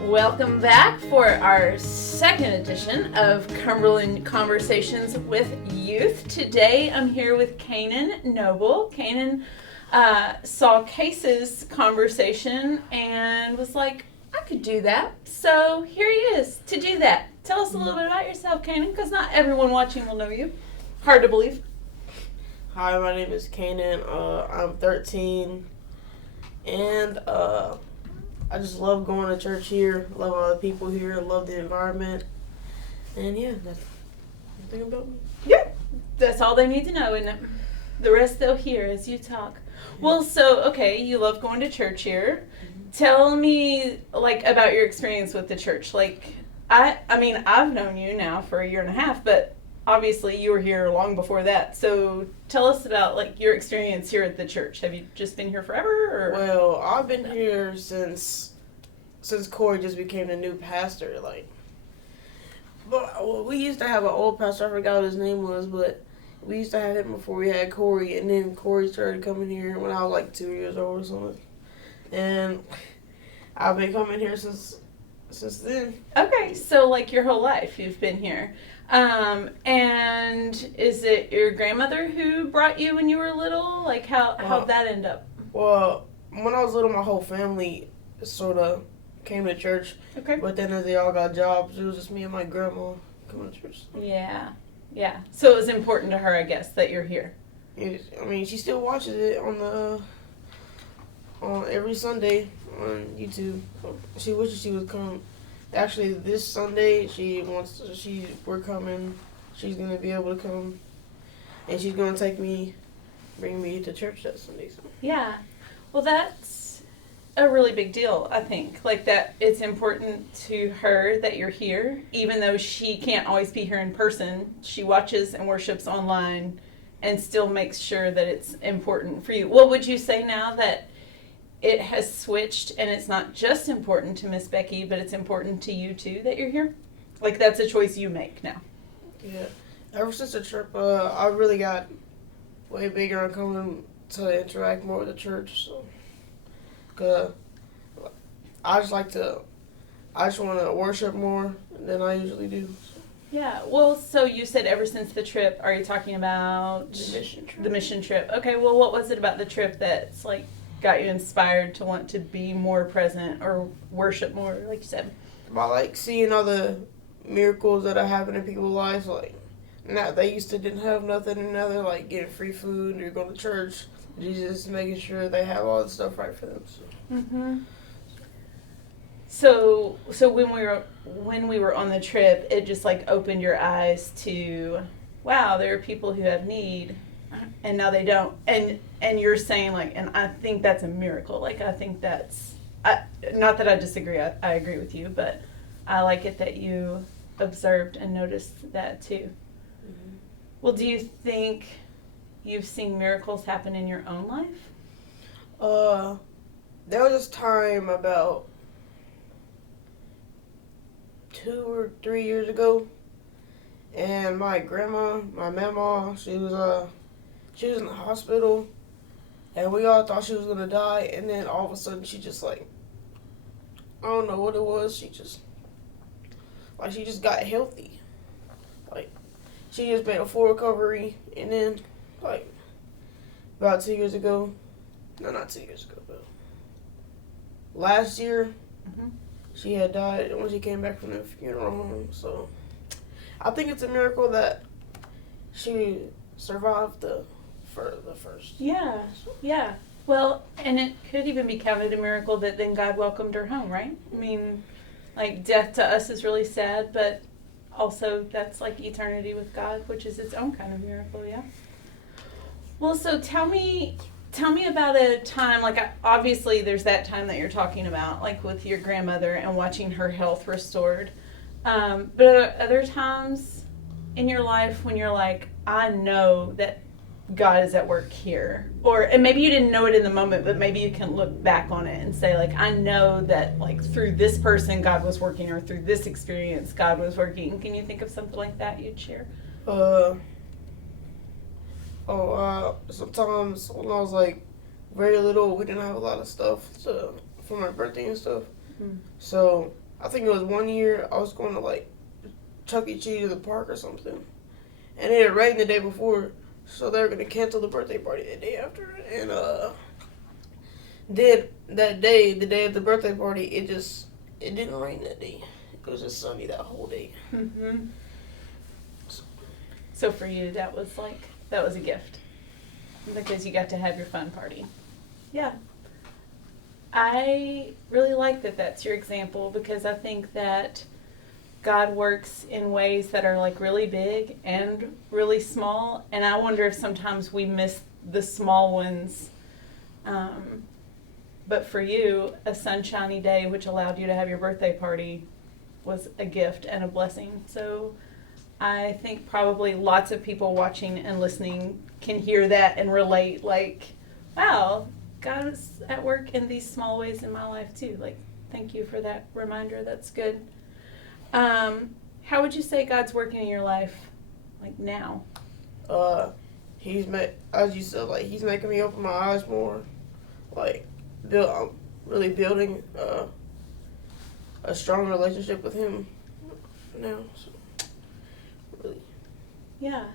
Welcome back for our second edition of Cumberland Conversations with Youth. Today I'm here with Cainen Noble. Cainen saw Case's conversation and was like, I could do that. So here he is to do that. Tell us a little bit about yourself, Cainen, because not everyone watching will know you. Hard to believe. Hi, my name is Cainen. I'm 13, and I just love going to church here. Love all the people here. Love the environment, and yeah, that's everything about me. Yeah, that's all they need to know, and the rest they'll hear as you talk. Well, so okay, you love going to church here. Tell me about your experience with the church. I mean, I've known you now for a year and a half, but obviously you were here long before that. So tell us about your experience here at the church. Have you just been here forever? Or? Well, I've been here since Corey just became the new pastor. But we used to have an old pastor. I forgot what his name was, but we used to have him before we had Corey, and then Corey started coming here when I was 2 years old or something. And I've been coming here since then. Okay, so your whole life you've been here. And is it your grandmother who brought you when you were little? How'd that end up? Well, when I was little, my whole family sort of came to church. Okay. But then as they all got jobs, it was just me and my grandma coming to church. Yeah. So it was important to her, I guess, that you're here. I mean, she still watches it on every Sunday on YouTube. She wishes she would come. Actually, this Sunday, we're coming. She's going to be able to come. And she's going to bring me to church that Sunday. So. Yeah. Well, that's a really big deal, I think. That it's important to her that you're here. Even though she can't always be here in person, she watches and worships online and still makes sure that it's important for you. What would you say now that it has switched and it's not just important to Miss Becky, but it's important to you too that you're here? That's a choice you make now. Yeah. Ever since the trip, I really got way bigger on coming to interact more with the church. So, 'cause I just want to worship more than I usually do. So. Yeah. Well, so you said ever since the trip, are you talking about the mission trip? The mission trip. Okay. Well, what was it about the trip that's got you inspired to want to be more present or worship more, like you said? By seeing all the miracles that are happening in people's lives, now they used to didn't have nothing, and now they're getting free food or going to church. Jesus making sure they have all the stuff right for them. So. Mm-hmm. So when we were on the trip, it just opened your eyes to, wow, there are people who have need, and now they don't. And you're saying and I think that's a miracle. I think that's, not that I disagree. I agree with you, but I like it that you observed and noticed that too. Mm-hmm. Well, do you think you've seen miracles happen in your own life? There was this time about 2 or 3 years ago, and my mama, she was in the hospital, and we all thought she was gonna die, and then all of a sudden she just I don't know what it was, she just got healthy. She just made a full recovery, and then about 2 years ago, no, not 2 years ago, but last year, mm-hmm. She had died when she came back from the funeral home. So I think it's a miracle that she survived the first. Yeah. Well, and it could even be counted a miracle that then God welcomed her home, right? I mean, death to us is really sad, but also that's eternity with God, which is its own kind of miracle, yeah? Well, so tell me about a time, obviously there's that time that you're talking about, with your grandmother and watching her health restored. But are other times in your life when you're I know that God is at work here? And maybe you didn't know it in the moment, but maybe you can look back on it and say, I know that, through this person God was working, or through this experience God was working. Can you think of something like that you'd share? Sometimes when I was very little, we didn't have a lot of stuff for my birthday and stuff. Mm-hmm. So I think it was one year I was going to like Chuck E. Cheese or the park or something, and it had rained the day before, so they were gonna cancel the birthday party the day after. And then that day, the day of the birthday party, it didn't rain that day. It was just sunny that whole day. Mm-hmm. So for you, that was a gift because you got to have your fun party. Yeah. I really like that that's your example because I think that God works in ways that are like really big and really small. And I wonder if sometimes we miss the small ones. But for you, a sunshiny day, which allowed you to have your birthday party, was a gift and a blessing. So I think probably lots of people watching and listening can hear that and relate like, wow, God is at work in these small ways in my life too. Like, thank you for that reminder. That's good. How would you say God's working in your life, like now? As you said, like he's making me open my eyes more. Like, I'm really building a strong relationship with him now. So, really. Yeah.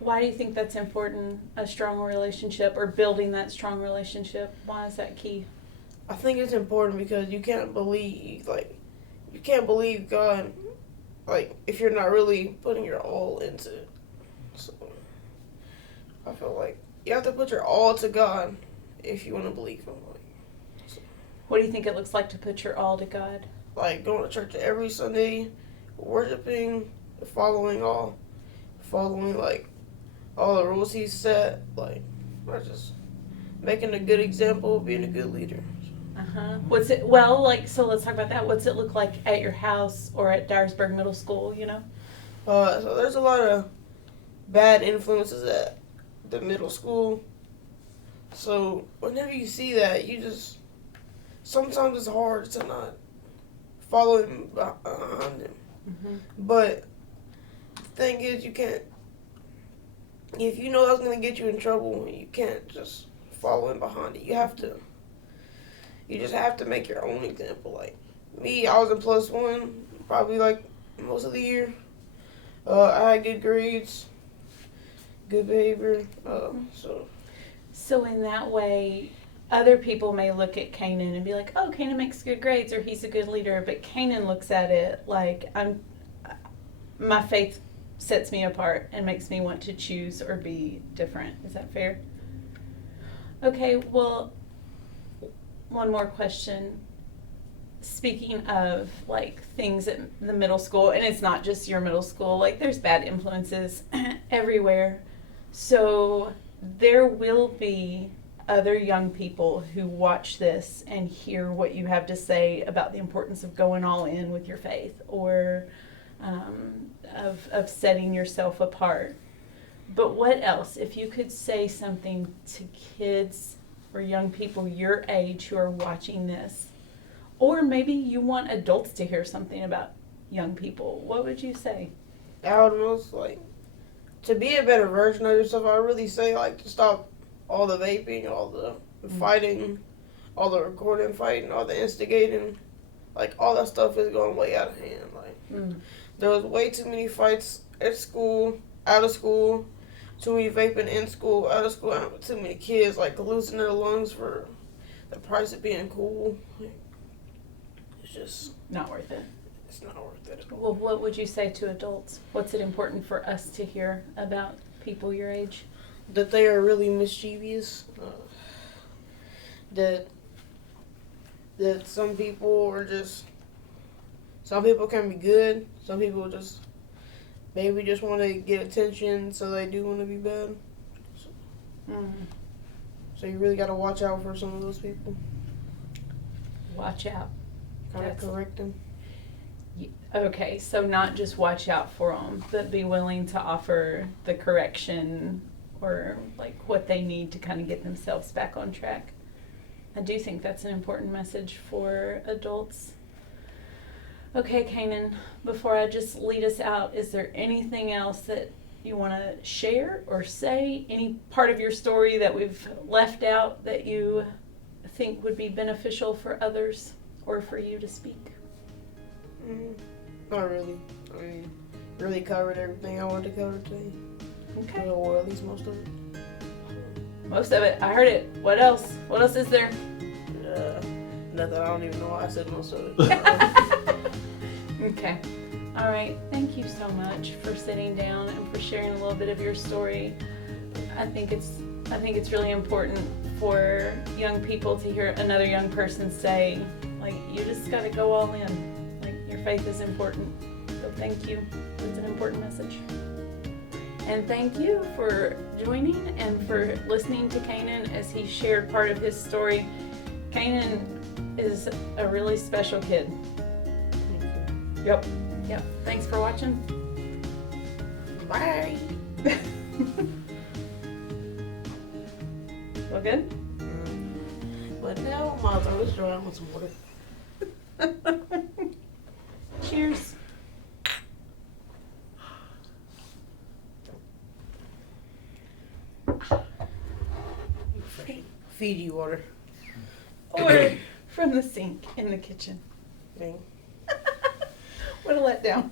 Why do you think that's important, a strong relationship or building that strong relationship? Why is that key? I think it's important because you can't believe God, like, if you're not really putting your all into it. So, I feel like you have to put your all to God if you want to believe Him. What do you think it looks like to put your all to God? Like, going to church every Sunday, worshiping, following like, all the rules He set, like, just making a good example, being a good leader. So let's talk about that. What's it look like at your house or at Dyersburg Middle School, you know? So there's a lot of bad influences at the middle school. So whenever you see that, sometimes it's hard to not follow him behind him. Mm-hmm. But the thing is, you can't, if you know that's going to get you in trouble, you can't just follow him behind it. You just have to make your own example. Like me, I was in +1, probably like most of the year. I had good grades, good behavior. So in that way, other people may look at Cainen and be like, "Oh, Cainen makes good grades, or he's a good leader." But Cainen looks at it like my faith sets me apart and makes me want to choose or be different. Is that fair? Okay. Well, one more question. Speaking of like things at the middle school, and it's not just your middle school, like there's bad influences everywhere. So there will be other young people who watch this and hear what you have to say about the importance of going all in with your faith or of setting yourself apart. But what else? If you could say something to kids or young people your age who are watching this, or maybe you want adults to hear something about young people, what would you say? I would most like to be a better version of yourself. I really say like to stop all the vaping, all the fighting, all the recording fighting, all the instigating. Like all that stuff is going way out of hand. Like there was way too many fights at school, out of school, too many vaping in school, out of school, too many kids like losing their lungs for the price of being cool. Like, it's just not worth it. It's not worth it at all. Well, what would you say to adults? What's it important for us to hear about people your age? That they are really mischievous. That some people can be good. Some people just maybe just want to get attention, so they do want to be bad. So you really got to watch out for some of those people. Watch out. Kind of correct them. Okay, so not just watch out for them, but be willing to offer the correction or like what they need to kind of get themselves back on track. I do think that's an important message for adults. Okay, Cainen, before I just lead us out, is there anything else that you want to share or say? Any part of your story that we've left out that you think would be beneficial for others or for you to speak? Not really. I mean, really covered everything I wanted to cover today. Okay. Or at least most of it. Most of it. I heard it. What else? What else is there? Nothing. I don't even know why I said most of it. Okay. All right. Thank you so much for sitting down and for sharing a little bit of your story. I think it's really important for young people to hear another young person say, like, you just got to go all in. Like, your faith is important. So thank you. It's an important message. And thank you for joining and for listening to Cainen as he shared part of his story. Cainen is a really special kid. Yep. Thanks for watching. Bye. Well, good? But now my throat is dry. I want some water. Cheers. Fiji water. Or from the sink in the kitchen. Dang. What a letdown.